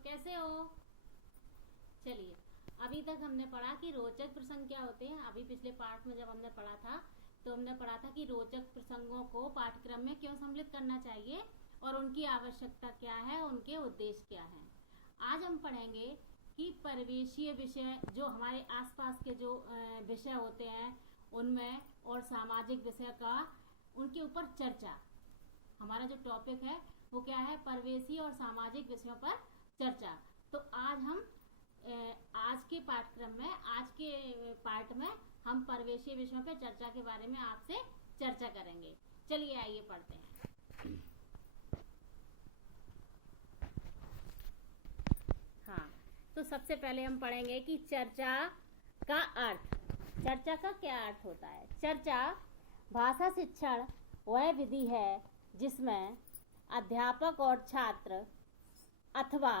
लोग कैसे हो? चलिए, अभी तक हमने पढ़ा कि रोचक प्रसंग क्या होते हैं। अभी पिछले पाठ में जब हमने पढ़ा था तो हमने पढ़ा था कि रोचक प्रसंगों को पाठ्यक्रम में क्यों सम्मिलित करना चाहिए और उनकी आवश्यकता क्या है, उनके उद्देश्य क्या हैं। आज हम पढ़ेंगे कि परिवेशीय विषय, जो हमारे आसपास के जो विषय होते हैं उनमें, और सामाजिक विषय का उनके ऊपर चर्चा। हमारा जो टॉपिक है वो क्या है? परिवेशीय और सामाजिक विषयों पर चर्चा। तो आज के पाठ्यक्रम में, आज के पाठ में हम परिवेशीय विषयों पर चर्चा के बारे में आपसे चर्चा करेंगे। चलिए आइए पढ़ते हैं। हाँ, तो सबसे पहले हम पढ़ेंगे कि चर्चा का अर्थ। चर्चा का क्या अर्थ होता है? चर्चा भाषा शिक्षण वह विधि है जिसमें अध्यापक और छात्र अथवा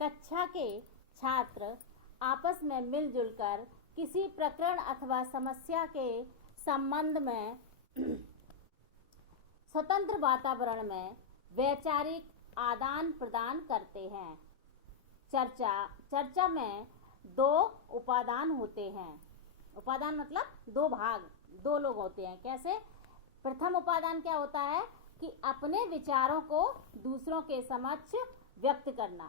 कक्षा के छात्र आपस में मिलजुल कर किसी प्रकरण अथवा समस्या के संबंध में स्वतंत्र वातावरण में वैचारिक आदान प्रदान करते हैं। चर्चा में दो उपादान होते हैं। उपादान मतलब दो भाग, दो लोग होते हैं। कैसे? प्रथम उपादान क्या होता है कि अपने विचारों को दूसरों के समक्ष व्यक्त करना,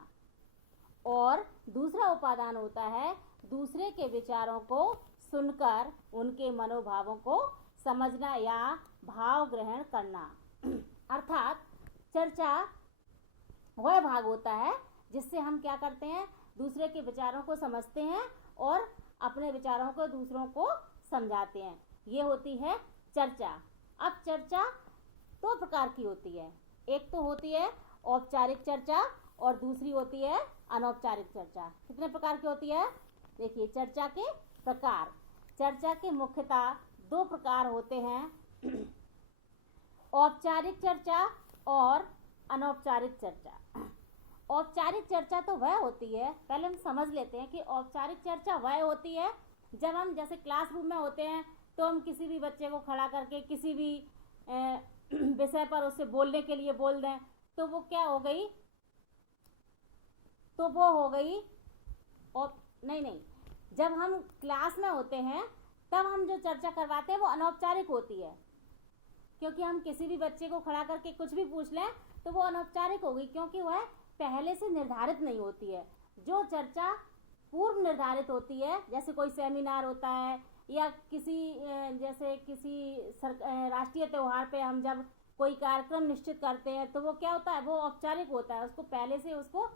और दूसरा उपादान होता है दूसरे के विचारों को सुनकर उनके मनोभावों को समझना या भाव ग्रहण करना। अर्थात चर्चा वह भाग होता है जिससे हम क्या करते हैं? दूसरे के विचारों को समझते हैं और अपने विचारों को दूसरों को समझाते हैं। ये होती है चर्चा। अब चर्चा दो प्रकार की होती है। एक तो होती है औपचारिक चर्चा और दूसरी होती है अनौपचारिक चर्चा। कितने प्रकार की होती है? देखिए, चर्चा के प्रकार। चर्चा के मुख्यतः दो प्रकार होते हैं, औपचारिक चर्चा और अनौपचारिक चर्चा। औपचारिक चर्चा तो वह होती है, पहले हम समझ लेते हैं कि औपचारिक चर्चा वह होती है जब हम जैसे क्लासरूम में होते हैं तो हम किसी भी बच्चे को खड़ा करके किसी भी विषय पर उससे बोलने के लिए बोल दें, तो वो क्या हो गई? तो वो हो गई और नहीं, जब हम क्लास में होते हैं तब हम जो चर्चा करवाते हैं वो अनौपचारिक होती है, क्योंकि हम किसी भी बच्चे को खड़ा करके कुछ भी पूछ लें तो वो अनौपचारिक हो गई, क्योंकि वह पहले से निर्धारित नहीं होती है। जो चर्चा पूर्व निर्धारित होती है, जैसे कोई सेमिनार होता है या किसी राष्ट्रीय त्योहार पे हम जब कोई कार्यक्रम निश्चित करते हैं तो वो क्या होता है? वो औपचारिक होता है, उसको पहले से उसको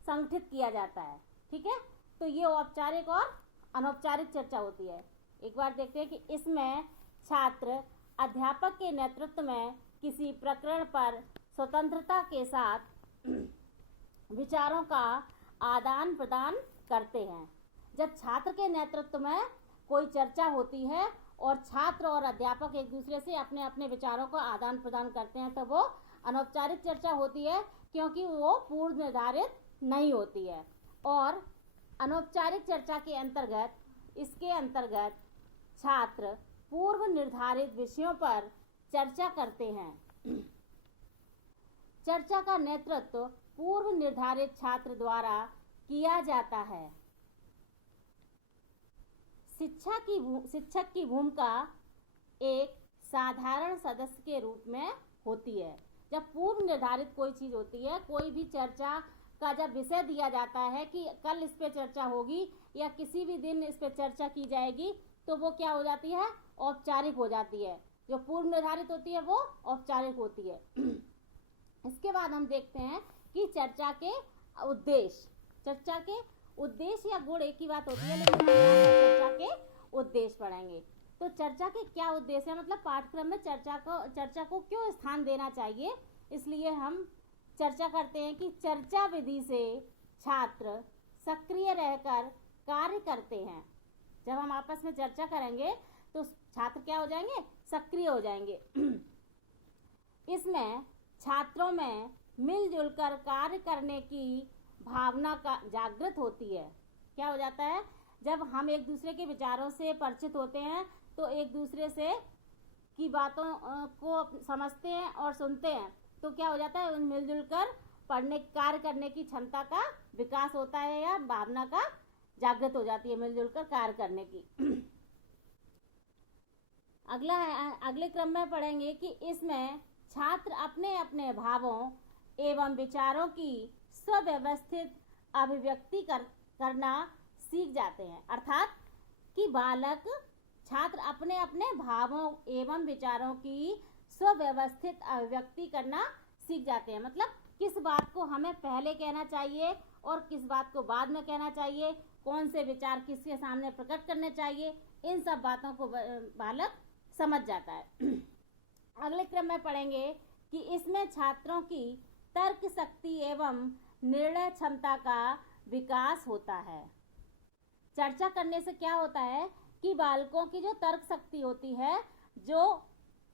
संगठित किया जाता है। ठीक है, तो ये औपचारिक और अनौपचारिक चर्चा होती है। एक बार देखते हैं कि इसमें छात्र अध्यापक के नेतृत्व में किसी प्रकरण पर स्वतंत्रता के साथ विचारों का आदान प्रदान करते हैं। जब छात्र के नेतृत्व में कोई चर्चा होती है और छात्र और अध्यापक एक दूसरे से अपने अपने विचारों का आदान प्रदान करते हैं तो वो अनौपचारिक चर्चा होती है, क्योंकि वो पूर्व निर्धारित नहीं होती है। और अनौपचारिक चर्चा के अंतर्गत, इसके अंतर्गत छात्र पूर्व निर्धारित विषयों पर चर्चा करते हैं। चर्चा का नेतृत्व पूर्व निर्धारित छात्र द्वारा किया जाता है। शिक्षक की भूमिका एक साधारण सदस्य के रूप में होती है। जब पूर्व निर्धारित कोई चीज होती है, कोई भी चर्चा का जब विषय दिया जाता है कि कल इस पे चर्चा होगी या किसी भी दिन इस पे चर्चा की जाएगी, तो वो क्या हो जाती है? औपचारिक हो जाती है। जो पूर्व निर्धारित होती है वो औपचारिक होती है। इसके बाद हम देखते हैं कि चर्चा के उद्देश्य। चर्चा के उद्देश्य या गुण एक ही बात होती है, लेकिन चर्चा के उद्देश्य पढ़ेंगे। तो चर्चा के क्या उद्देश्य है, मतलब पाठ्यक्रम में चर्चा को क्यों स्थान देना चाहिए, इसलिए हम चर्चा करते हैं कि चर्चा विधि से छात्र सक्रिय रहकर कार्य करते हैं। जब हम आपस में चर्चा करेंगे तो छात्र क्या हो जाएंगे? सक्रिय हो जाएंगे। इसमें छात्रों में मिलजुल कर कार्य करने की भावना का जागृत होती है। क्या हो जाता है? जब हम एक दूसरे के विचारों से परिचित होते हैं तो एक दूसरे से की बातों को समझते हैं और सुनते हैं, तो क्या हो जाता है? मिलजुल कर पढ़ने कार्य करने की क्षमता का विकास होता है या भावना का जागृत हो जाती है मिलजुल कर कार्य करने की। अगले क्रम में पढ़ेंगे कि इसमें छात्र अपने अपने भावों एवं विचारों की स्वव्यवस्थित अभिव्यक्ति करना सीख जाते हैं। अर्थात कि छात्र अपने अपने भावों एवं विचारों की स्वव्यवस्थित अभिव्यक्ति करना सीख जाते हैं। मतलब किस बात को हमें पहले कहना चाहिए और किस बात को बाद में कहना चाहिए, कौन से विचार किसके सामने प्रकट करने चाहिए, इन सब बातों को बालक समझ जाता है। अगले क्रम में पढ़ेंगे कि इसमें छात्रों की तर्क शक्ति एवं निर्णय क्षमता का विकास होता है। चर्चा करने से क्या होता है कि बालकों की जो तर्क शक्ति होती है, जो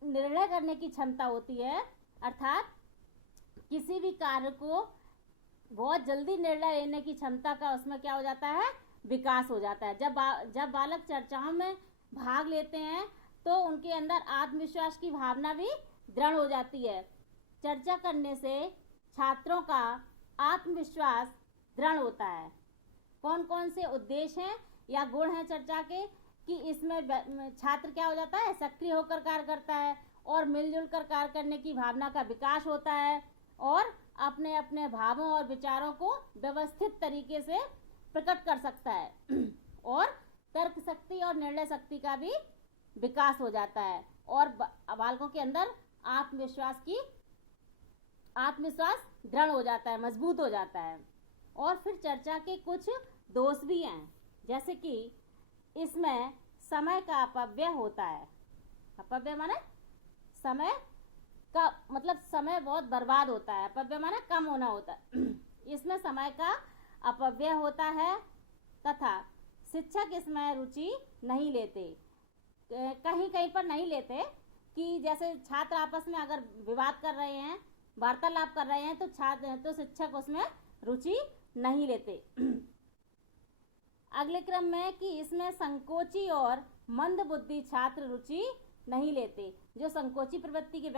निर्णय करने की क्षमता होती है, अर्थात किसी भी कार्य को बहुत जल्दी निर्णय लेने की क्षमता का उसमें क्या हो जाता है, विकास हो जाता है। जब बालक चर्चाओं में भाग लेते हैं तो उनके अंदर आत्मविश्वास की भावना भी दृढ़ हो जाती है। चर्चा करने से छात्रों का आत्मविश्वास दृढ़ होता है। कौन कौन से उद्देश्य हैं या गुण हैं चर्चा के कि इसमें छात्र क्या हो जाता है, सक्रिय होकर कार्य करता है और मिलजुल कर कार्य करने की भावना का विकास होता है और अपने अपने भावों और विचारों को व्यवस्थित तरीके से प्रकट कर सकता है और तर्क शक्ति और निर्णय शक्ति का भी विकास हो जाता है और बालकों के अंदर आत्मविश्वास दृढ़ हो जाता है, मजबूत हो जाता है। और फिर चर्चा के कुछ दोष भी हैं, जैसे कि इसमें समय का अपव्यय होता है। अपव्यय माने समय का मतलब समय बहुत बर्बाद होता है, अपव्यय माने कम होना होता है। इसमें समय का अपव्यय होता है तथा शिक्षक इसमें रुचि नहीं लेते, कहीं कहीं पर नहीं लेते कि जैसे छात्र आपस में अगर विवाद कर रहे हैं, वार्तालाप कर रहे हैं तो शिक्षक उसमें रुचि नहीं लेते। अगले क्रम में कि इसमें संकोची और मंद बुद्धि छात्र रुचि नहीं लेते। जो संकोची प्रवृत्ति के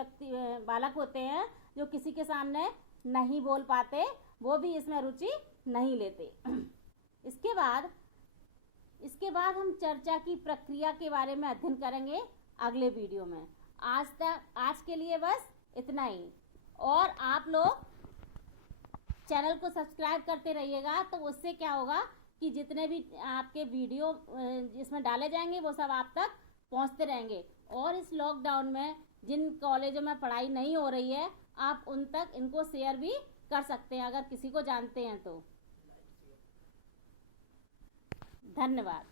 बालक होते हैं, जो किसी के सामने नहीं बोल पाते, वो भी इसमें रुचि नहीं लेते। इसके बाद हम चर्चा की प्रक्रिया के बारे में अध्ययन करेंगे अगले वीडियो में। आज के लिए बस इतना ही, और आप लोग चैनल को सब्सक्राइब करते रहिएगा, तो उससे क्या होगा कि जितने भी आपके वीडियो जिसमें डाले जाएंगे वो सब आप तक पहुंचते रहेंगे। और इस लॉकडाउन में जिन कॉलेजों में पढ़ाई नहीं हो रही है, आप उन तक इनको शेयर भी कर सकते हैं अगर किसी को जानते हैं तो। धन्यवाद।